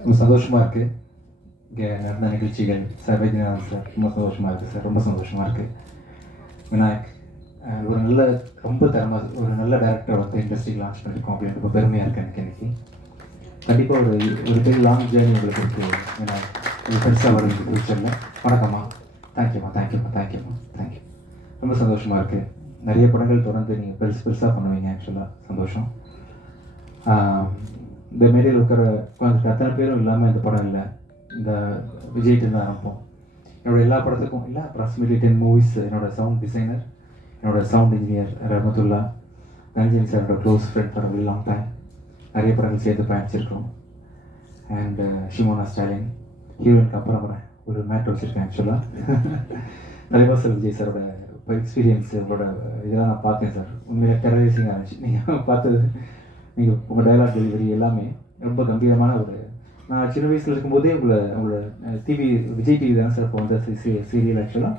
ரொம்ப சந்தோஷமாக இருக்குது இங்கே நடந்த நிகழ்ச்சிகள் சார் சார் ரொம்ப சந்தோஷமாக இருக்குது சார் ரொம்ப சந்தோஷமாக இருக்குது விநாயக் ஒரு நல்ல ரொம்ப தரமாக ஒரு நல்ல டேரக்டர் வந்து இண்டஸ்ட்ரிக்கு லான்ச் பண்ணியிருக்கோம் அப்படின்னு ரொம்ப பெருமையாக இருக்குது எனக்கு இன்றைக்கி கண்டிப்பாக ஒரு ஒரு பெரிய லாங் ஜேர்னி உங்களுக்கு இருக்குது விநாயக் ஒரு பெருசாக வரும் ஃபியூச்சரில் வணக்கம்மா தேங்க்யூம்மா தேங்க்யூம்மா தேங்க்யூம்மா தேங்க்யூ ரொம்ப சந்தோஷமாக இருக்குது நிறைய படங்கள் தொடர்ந்து நீங்கள் பெருசு பெருசாக பண்ணுவீங்க ஆக்சுவலாக சந்தோஷம் இந்த மேடையில் உட்கார உட்காந்துட்டு அத்தனை பேரும் இல்லாமல் இந்த படம் இல்லை. இந்த விஜய் தான் ஆரம்பம் என்னோடய எல்லா படத்துக்கும் இல்லை அப்ராக்சிமேட்லி டென் மூவிஸ் என்னோடய சவுண்ட் டிசைனர் என்னோட சவுண்ட் இன்ஜினியர் ரஹமத்துல்லா ரஞ்சன் சாரோட close friend for very long time நிறைய படங்கள் சேர்த்து பயணிச்சிருக்கோம். அண்ட் ஷிமோனா ஸ்டாலின் ஹீரோயினுக்கு அப்புறம் வரேன் ஒரு மேட் வச்சுருக்கேன் ஆக்சுவலாக தலைவாசல் விஜய் சாரோட இப்போ எக்ஸ்பீரியன்ஸ் உங்களோட இதெல்லாம் நான் பார்த்தேன் சார் உண்மையிலே டெரரைசிங் ஆச்சு நீங்கள் பார்த்தது நீங்கள் உங்கள் டயலாக் டெலிவரி எல்லாமே ரொம்ப கம்பீரமான ஒரு நான் சின்ன வயசில் இருக்கும்போதே உங்களை உங்களோட டிவி விஜய் டிவி தான் சார் இப்போ வந்த சீரியல் ஆக்சுவலாக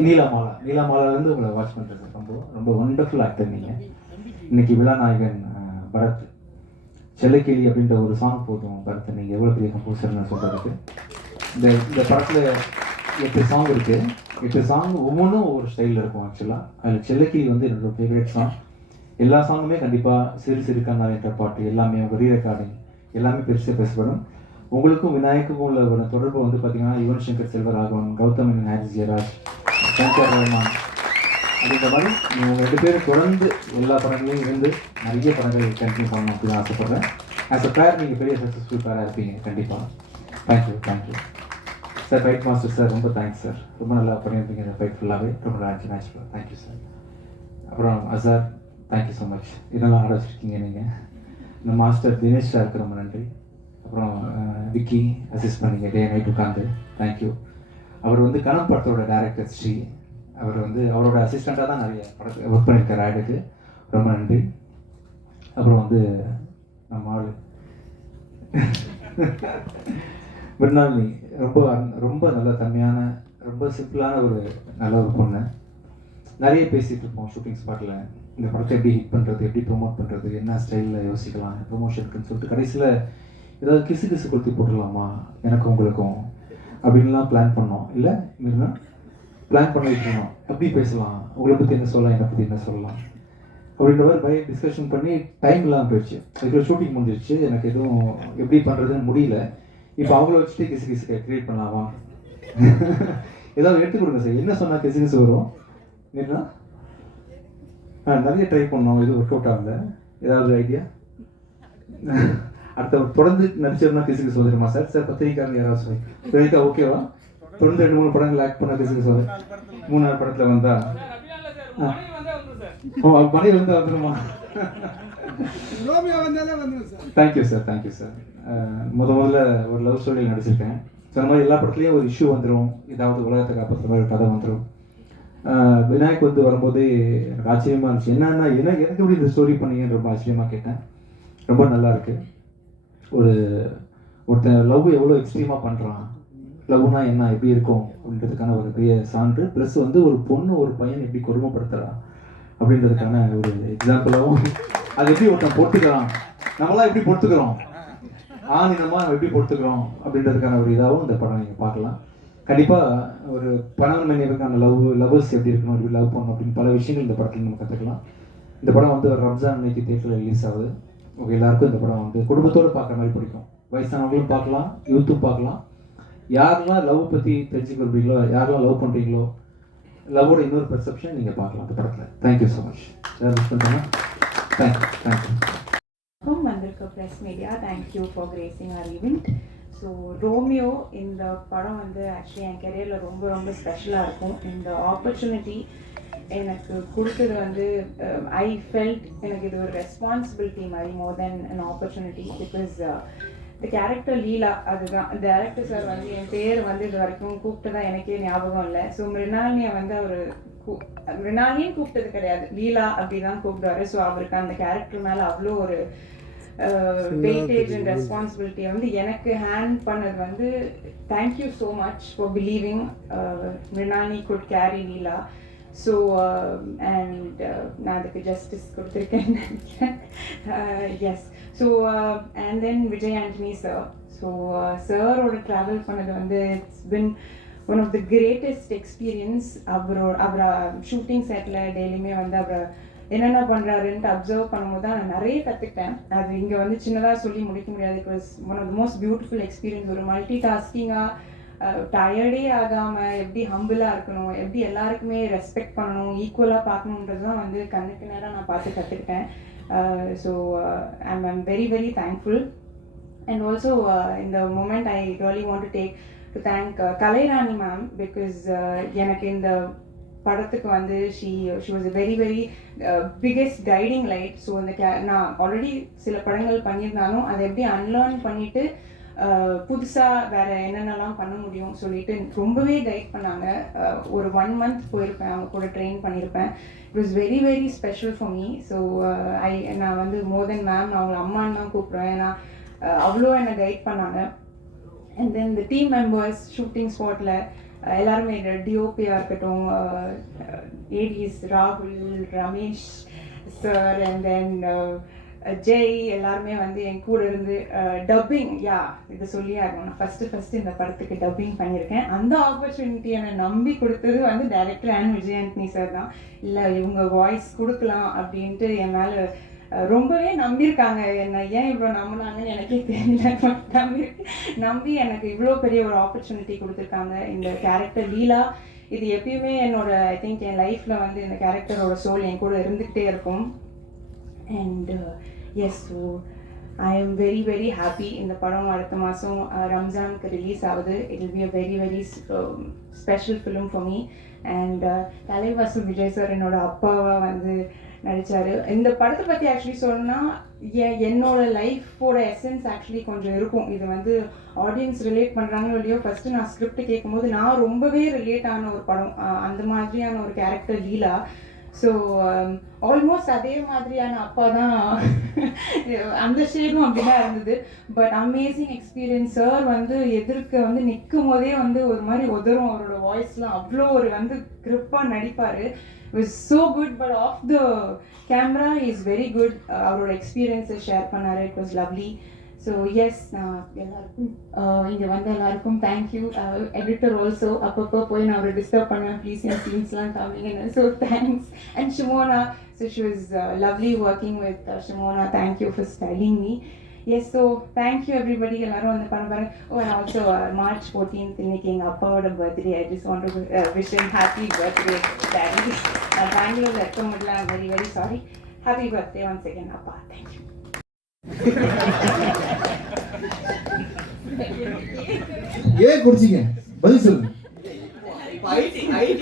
நீலாமாலா. நீலாமாலாலேருந்து உங்களை வாட்ச் பண்ணுறேன் சார் ரொம்ப ரொம்ப ஒண்டர்ஃபுல் ஆக்டர் நீங்கள் இன்னைக்கு விழாநாயகன் பரத். செல்லக்கிளி அப்படின்ற ஒரு சாங் போதும் பரத். நீங்கள் எவ்வளோ பெரிய கம்போசர்னு சொல்கிறதுக்கு இந்த இந்த படத்தில் எட்டு சாங் இருக்குது எட்டு சாங் ஒவ்வொன்றும் ஒவ்வொரு ஸ்டைலில் இருக்கும் ஆக்சுவலாக அதில் செல்லக்கிளி வந்து என்னோட ஃபேவரட் சாங் எல்லா சாங்குமே கண்டிப்பாக சிறு சிறு கண்ணால் பாட்டு எல்லாமே அவங்க ரீ ரெக்கார்டிங் எல்லாமே பெருசாக பேசப்படும். உங்களுக்கும் விநாயக்குக்கும் உள்ள ஒரு தொடர்பு வந்து பார்த்தீங்கன்னா யுவன் சங்கர் செல்வராகவன் கௌதம் ஹாரிஸ் ஜெயராஜ் சங்கர் ரஹ்மான். அப்படின்ற மாதிரி நீங்கள் ரெண்டு பேரும் தொடர்ந்து எல்லா படங்களையும் இருந்து நிறைய படங்கள் கண்டினியூ பண்ணணும் அப்படின்னு ஆசைப்பட்றேன். ஆஸ் அ பேர் நீங்கள் பெரிய சக்ஸஸ்ஃபுல் பேராக இருப்பீங்க. கண்டிப்பாக thank you thank you sir fight master sir ரொம்ப தேங்க்ஸ் சார் ரொம்ப நல்லா பண்ணியிருப்பீங்க இந்த ஃபைட் ஃபுல்லாகவே ரொம்ப நல்லா இருந்துச்சு மேட்ச் ஃபுல்லாக தேங்க்யூ சார் அப்புறம் அசார் தேங்க்யூ ஸோ மச் இதெல்லாம் ஆட வச்சுருக்கீங்க நீங்கள் இந்த மாஸ்டர் தினேஷ் சாருக்கு ரொம்ப நன்றி. அப்புறம் விக்கி அசிஸ்ட் பண்ணீங்க. டே நைட் உட்காந்து தேங்க்யூ அவர் வந்து கணம் படத்தோட டேரக்டர் ஸ்ரீ. அவர் வந்து அவரோட அசிஸ்டண்ட்டாக தான் நிறைய படத்தை ஒர்க் பண்ணியிருக்கார் ஆடுக்கு ரொம்ப நன்றி. அப்புறம் வந்து நம்ம ஆள். மிருணாலினி ரொம்ப ரொம்ப நல்ல தன்மையான ரொம்ப சிம்பிளான ஒரு நல்ல ஒரு பொண்ணு. நிறைய பேசிகிட்டு இருப்போம் ஷூட்டிங் ஸ்பாட்டில் இந்த படத்தை எப்படி ஹிட் பண்ணுறது எப்படி ப்ரொமோட் பண்ணுறது என்ன ஸ்டைலில் யோசிக்கலாம் ப்ரொமோஷனுக்குன்னு சொல்லிட்டு கடைசியில் ஏதாவது கிசு கிசு கொடுத்து போட்டுடலாமா? எனக்கும் உங்களுக்கும் அப்படின்லாம் பிளான் பண்ணோம். இல்லை மீறினா பிளான் பண்ணிட்டு இருந்தோம். எப்படி பேசலாம். உங்களை பற்றி என்ன சொல்லலாம் என்னை பற்றி என்ன சொல்லலாம்? அப்படின்ற மாதிரி பய டிஸ்கஷன் பண்ணி டைம் இல்லாமல் போயிடுச்சு. அதுக்குள்ள ஷூட்டிங் முடிஞ்சிருச்சு. எனக்கு எதுவும் எப்படி பண்ணுறதுன்னு முடியல. இப்போ அவங்கள வச்சுட்டு கிசு கிசு க்ரியேட் பண்ணலாமா? ஏதாவது எடுத்து கொடுங்க சார். என்ன சொன்னால் கிசு கிசு வரும்? என்ன நிறைய ட்ரை பண்ணோம். இது ஒர்க் அவுட் ஆகல. ஏதாவது ஐடியா அடுத்த தொடர்ந்து நடிச்சோம்னா கிசு கிசு வந்துருமா சார் சார் பத்திரிக்காரங்க யாராவது சொல்லி. பத்திரிக்கா ஓகேவா தொடர்ந்து ரெண்டு மூணு படங்கள் ஆக்ட் பண்ண கிசு கிசு வரும் மூணு நாலு படத்தில் வந்தா. ஓ மணி வந்து வந்துருமா? Thank you sir. தேங்க்யூ சார் முத முதல்ல ஒரு லவ் ஸ்டோரியில் நடிச்சிருக்கேன். சொன்ன மாதிரி எல்லா படத்துலையும் ஒரு இஷ்யூ வந்துடும் ஏதாவது உலகத்தை காப்பாற்றுற மாதிரி கதை வந்துடும் விநாயக் வந்து வரும்போது எனக்கு ஆச்சரியமாக இருந்துச்சு. என்னன்னா என்ன எனக்கு எப்படி இந்த ஸ்டோரி பண்ணீங்கன்னு ரொம்ப ஆச்சரியமாக கேட்டேன். ரொம்ப நல்லா இருக்கு. ஒரு ஒருத்தன் லவ் எவ்வளோ எக்ஸ்ட்ரீமாக பண்ணுறான் லவ்னா என்ன எப்படி இருக்கும் அப்படின்றதுக்கான ஒரு பெரிய சான்று. ப்ளஸ் வந்து ஒரு பொண்ணு ஒரு பையன் எப்படி கொடுமைப்படுத்துகிறான் அப்படின்றதுக்கான ஒரு எக்ஸாம்பிளாகவும் அது எப்படி ஒருத்தன் பொறுத்துக்கிறான்? நம்மளாம் எப்படி பொறுத்துக்கிறோம்? ஆனிதமாக நம்ம எப்படி பொறுத்துக்கிறோம் அப்படின்றதுக்கான ஒரு இதாகவும் இந்த படம் நீங்கள் பார்க்கலாம். கண்டிப்பாக ஒரு பணவன் மனைவிக்கான லவ் லவ்வர்ஸ் எப்படி இருக்கணும் எப்படி லவ் பண்ணணும் அப்படின்னு பல விஷயங்கள் இந்த படத்தில் நம்ம கற்றுக்கலாம் இந்த படம் வந்து ஒரு ரம்ஜான் அன்னைக்கு தேட்டரில் ரிலீஸ் ஆகுது. ஓகே எல்லாருக்கும் இந்த படம் வந்து குடும்பத்தோடு பார்க்குற மாதிரி பிடிக்கும். வயசானவங்களும் பார்க்கலாம் யூத்தும் பார்க்கலாம். யாரெல்லாம் லவ் பற்றி தெரிஞ்சுக்க விரும்புறீங்களோ யாரெல்லாம் லவ் பண்ணுறீங்களோ லவ்வோட இன்னொரு பெர்செப்ஷன் நீங்கள் பார்க்கலாம் அந்த படத்தில். தேங்க்யூ ஸோ மச் யார் மிஸ் பண்ணுறேன்னா தேங்க்யூ தேங்க்யூ வணக்கம் வந்திருக்க press media thank you for gracing our event so Romeo இந்த படம் வந்து ஆக்சுவலி என் கெரியரில் ரொம்ப ரொம்ப ஸ்பெஷலாக இருக்கும். இந்த ஆப்பர்ச்சுனிட்டி எனக்கு கொடுத்தது வந்து um, ஐ ஃபெல்ட் எனக்கு இது ஒரு ரெஸ்பான்சிபிலிட்டி மாதிரி more than an opportunity because இந்த கேரக்டர் லீலா அதுதான். டேரக்டர் சார் வந்து என் பேர் வந்து இது வரைக்கும் கூப்பிட்டதா எனக்கே ஞாபகம் இல்லை. ஸோ மிருணாலினியை வந்து அவர் மிருனாலியும் கூப்பிட்டது கிடையாது. லீலா அப்படி தான் கூப்பிடுவாரு. ஸோ அவருக்கு அந்த கேரக்டர் மேலே அவ்வளோ ஒரு வெயிட்டேஜ் அண்ட் ரெஸ்பான்சிபிலிட்டியை வந்து எனக்கு ஹேண்ட் பண்ணது வந்து thank you so much for believing Mrunalini good carry Leela so and நான் அதுக்கு ஜஸ்டிஸ் கொடுத்துருக்கேன்னு நினைக்கிறேன். Yes so and then Vijay Antony sir so சாரோட ட்ராவல் பண்ணது வந்து it's been one of the greatest experience அவரோட அவரை ஷூட்டிங் செட்டில் டெய்லியுமே வந்து அவரை என்னென்ன பண்ணுறாருன்ட்டு அப்சர்வ் பண்ணும்போது தான் நான் நிறைய கற்றுக்கிட்டேன் அது இங்கே வந்து சின்னதாக சொல்லி முடிக்க முடியாது. It was one of the most beautiful experience ஒரு மல்டி டாஸ்கிங்காக டயர்டே ஆகாமல் எப்படி ஹம்பிளாக இருக்கணும் எப்படி எல்லாருக்குமே ரெஸ்பெக்ட் பண்ணணும் ஈக்குவலாக பார்க்கணுன்றது தான் வந்து கண்ணுக்கு நேரம் நான் பார்த்து கற்றுக்கிட்டேன் so I I'm very very thankful and also இந்த moment I really want to take to thank Kalairani ma'am because எனக்கு இந்த படத்துக்கு வந்து she she was very very biggest guiding light so அந்த கே நான் ஆல்ரெடி சில படங்கள் பண்ணியிருந்தாலும் அதை எப்படி அன்லேர்ன் பண்ணிட்டு uh, புதுசாக வேற என்னென்னலாம் பண்ண முடியும் சொல்லிட்டு ரொம்பவே கைட் பண்ணாங்க. Uh, ஒரு ஒன் மந்த் போயிருப்பேன் அவங்க கூட ட்ரெயின் பண்ணியிருப்பேன். It was very very special for me so I நான் வந்து மோர் தென் மேம் நான் அவங்கள அம்மான்னு தான் கூப்பிட்றேன். ஏன்னா uh, அவ்வளோ என்னை கைட் பண்ணாங்க. அண்ட் தென் இந்த டீம் மெம்பர்ஸ் ஷூட்டிங் ஸ்பாட்டில் எல்லாருமே டிஓபியாக இருக்கட்டும் ஏடிஎஸ் ராகுல் Ramesh sir and then Jai எல்லாருமே வந்து என் கூட இருந்து டப்பிங் யா இதை சொல்லி ஆகணும். நான் ஃபஸ்ட்டு ஃபஸ்ட்டு இந்த படத்துக்கு டப்பிங் பண்ணியிருக்கேன். அந்த ஆப்பர்ச்சுனிட்டி என்னை நம்பி கொடுத்தது வந்து director and Vijay Antony sir தான். இல்லை இவங்க வாய்ஸ் கொடுக்கலாம் அப்படின்ட்டு என் மேலே ரொம்பவே நம்பியிருக்காங்க. என்ன ஏன் இவ்வளோ நம்பினாங்கன்னு எனக்கே தெரியல. நம்பி நம்பி எனக்கு இவ்வளோ பெரிய ஒரு ஆப்பர்ச்சுனிட்டி கொடுத்துருக்காங்க. இந்த கேரக்டர் லீலா இது எப்பயுமே என்னோட ஐ திங்க் என் லைஃப்பில் வந்து இந்த கேரக்டரோட சோல் என் கூட இருந்துக்கிட்டே இருக்கும். And yes so I am very very happy இந்த படம் அடுத்த மாதம் uh, ரம்ஜானுக்கு ரிலீஸ் ஆகுது. It will be a very very special film for me and Thalaivasal Vijay sir என்னோட அப்பாவாக வந்து நடித்தார் இந்த படத்தை பற்றி ஆக்சுவலி சொன்னால் என் என்னோட லைஃபோட எசன்ஸ் ஆக்சுவலி கொஞ்சம் இருக்கும். இது வந்து ஆடியன்ஸ் ரிலேட் பண்ணுறாங்களோ இல்லையோ ஃபஸ்ட்டு நான் ஸ்கிரிப்ட் கேட்கும்போது நான் ரொம்பவே ரிலேட் ஆன ஒரு படம். அந்த மாதிரியான ஒரு character Leela. So almost um, அதே மாதிரியான அப்பா தான் அந்த ஷேடும் அப்படிதான் இருந்தது. பட் அமேசிங் எக்ஸ்பீரியன்ஸ் சார் வந்து எதிர்க்க வந்து நிற்கும் போதே வந்து ஒரு மாதிரி உதறும் அவரோட வாய்ஸ்லாம் அவ்வளோ ஒரு வந்து கிரிப்பாக நடிப்பார். Was so good but off the camera is very good அவரோட எக்ஸ்பீரியன்ஸை ஷேர் பண்ணார். It was lovely so yes நான் எல்லாருக்கும். இங்கே வந்த எல்லாருக்கும் தேங்க்யூ எடிட்டர் ஆல்சோ அப்பப்போ போய் நான் அவரை டிஸ்டர்ப் பண்ணுவேன். ப்ளீஸ் என் சீன்ஸ்லாம் காமிங்க. So thanks and Shimona so she was lovely working with Shimona thank you for styling me yes so thank you everybody எல்லாரும் வந்து பண்ண பாருங்க. Oh and also March fourteenth இன்னைக்கு எங்கள் அப்பாவோட birthday I just want to wish him happy birthday daddy நான் பெங்களூரில் இருக்க முடியல. Very very sorry happy birthday one second அப்பா. தேங்க்யூ ஏன் குடிச்சீங்க? பதில் சொல்லுங்க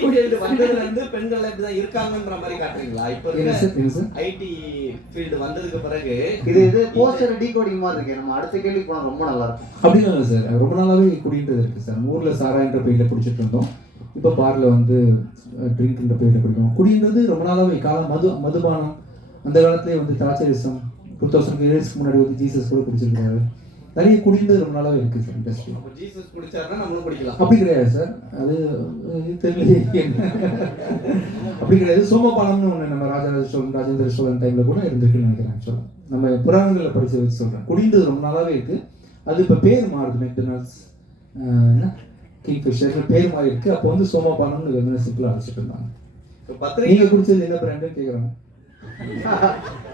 field வந்ததுல இருந்து பெண்கள் இப்படிதான் இருக்காங்கன்ற மாதிரி காட்டுறீங்களா? இப்ப இருக்க ஐடி ஃபீல்டு வந்ததுக்கு பிறகு இது இது போஸ்டர் டீகோடிங் மாதிரி இருக்கு. நம்ம அடுத்த கேள்வி போனா ரொம்ப நல்லா இருக்கும் அப்படிலாம் இல்லை சார். ரொம்ப நாளாவே குடின்றது இருக்கு சார். ஊர்ல சாரான்ற பேர்ல குடிச்சிட்டு இருந்தோம். இப்போ பார்ல வந்து ட்ரிங்க்ன்ற பேர்ல குடிக்கும் குடின்றது ரொம்ப நாளாவே காலம் மது மதுபானம். அந்த காலத்திலே வந்து திராட்சரசம் டூ தௌசண்ட் இயர்ஸ்க்கு முன்னாடி வந்து ஜீசஸ் கூட குடிச்சிருக்காரு. நிறைய குடின்றது ரொம்ப நாளாவே இருக்கு சார் இண்டஸ்ட்ரி அப்ப ஜீசஸ் குடிச்சாருன்னா நம்மளும் குடிக்கலாம். அப்படி கிடையாது சார். அது தெரியலையே. அப்படி கிடையாது. சோமபானம்னு ஒன்று நம்ம ராஜராஜ சோழன் ராஜேந்திர சோழன் டைம்ல கூட இருந்திருக்குன்னு நினைக்கிறேன் ஆக்சுவலாக நம்ம புராணங்களில் படிச்ச வச்சு சொல்றேன். குடின்றது ரொம்ப நாளாவே இருக்கு. அது இப்போ பேர் மாறுது மெக்டொனால்ட்ஸ் என்ன? கிங் ஃபிஷர் பேர் மாறி இருக்கு. அப்போ வந்து சோமபானம்னு வெறும் சிம்பிளாக அழைச்சிட்டு இருந்தாங்க. இப்ப பத்திரிகை நீங்க குடிச்சது என்ன பிராண்டுன்னு கேட்குறாங்க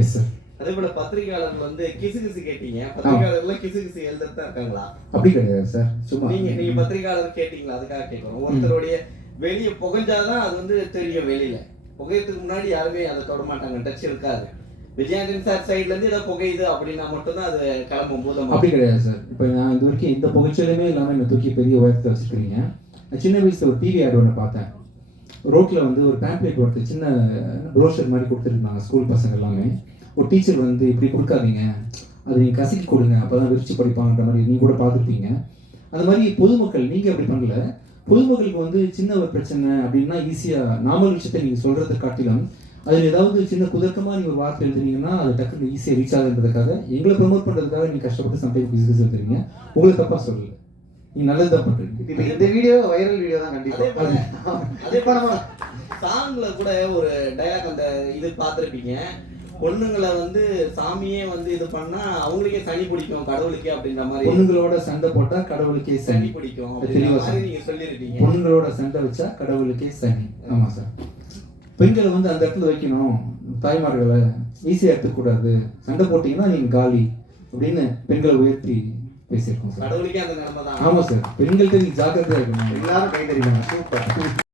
எஸ் சார் அதே போல பத்திரிகையாளர்கள் வந்து கிசு கிசு கேட்டீங்க. பத்திரிகையாளர்கள் கிசு கிசு எழுதுறதா இருக்காங்களா? அப்படி கிடையாது சார் சும்மா நீங்க நீங்க பத்திரிகையாளர் கேட்டீங்களா? அதுக்காக கேட்கணும் ஒருத்தருடைய வெளிய புகஞ்சாதான் அது வந்து தெரியும் வெளியில. புகையத்துக்கு முன்னாடி யாருமே அதை தொட மாட்டாங்க. டச் இருக்காது. விஜயாந்தன் சார் சைடுல இருந்து ஏதோ புகையுது அப்படின்னா மட்டும்தான் அது கிளம்பும் பூதம் அப்படி கிடையாது சார் இப்போ நான் இது வரைக்கும் எந்த புகைச்சலுமே இல்லாமல் என்னை தூக்கி பெரிய உயரத்தில் வச்சுக்கிறீங்க சின்ன வயசுல ஒரு டிவி ஆட் ஒன்று பார்த்தேன். ரோட்டில் வந்து ஒரு பேம்ப்ளேட் ஒருத்தர் சின்ன ப்ரோஷர் மாதிரி கொடுத்துருந்தாங்க ஸ்கூல் பசங்க எல்லாமே. ஒரு டீச்சர் வந்து இப்படி கொடுக்காதீங்க. அது நீங்கள் கசக்கி கொடுங்க. அப்போ தான் விரிச்சு படிப்பாங்கன்ற மாதிரி நீங்கள் கூட பார்த்துருப்பீங்க. அந்த மாதிரி பொதுமக்கள் நீங்கள் அப்படி பண்ணல. பொதுமக்களுக்கு வந்து சின்ன ஒரு பிரச்சனை அப்படின்னா ஈஸியாக நாமல் விஷயத்தை நீங்கள் சொல்கிறத காட்டிலும் அதில் ஏதாவது சின்ன குதர்க்கமாக நீங்கள் ஒரு வார்த்தை எழுதுனீங்கன்னா அது டக்குனு ஈஸியாக ரீச் ஆகுன்றதுக்காக எங்களை ப்ரொமோட் பண்ணுறதுக்காக நீங்கள் கஷ்டப்பட்டு சம்டைம் பிசினஸ் எழுதுறீங்க உங்களுக்கு தப்பாக சொல்லலை. நீ நல்லதுதான் பண்றீங்க இப்ப இந்த வீடியோ வைரல் வீடியோ தான் கண்டிப்பா. போல அதே நம்ம சாங்ல கூட ஒரு டயலாக் அந்த இது பார்த்துருப்பீங்க. பொண்ணுங்களை வந்து சாமியே வந்து இது பண்ணா அவங்களுக்கே சனி பிடிக்கும் கடவுளுக்கே அப்படின்ற மாதிரி. பொண்ணுங்களோட சண்டை போட்டா கடவுளுக்கே சனி பிடிக்கும். நீங்க சொல்லியிருக்கீங்க பொண்ணுங்களோட சண்டை வச்சா கடவுளுக்கே சனி ஆமா சார் பெண்களை வந்து அந்த இடத்துல வைக்கணும். தாய்மார்களை ஈஸியா எடுத்துக்கூடாது சண்டை போட்டீங்கன்னா நீங்க காலி அப்படின்னு பெண்களை உயர்த்தி பேசியிருக்கோம் சார். கடவுளுக்கே அந்த நிலைமை தான். ஆமா சார். பெண்கள்கிட்ட நீங்க ஜாக்கிரதையா இருக்கணும். எல்லாரும் கைதறிப்பாங்க சூப்பர்.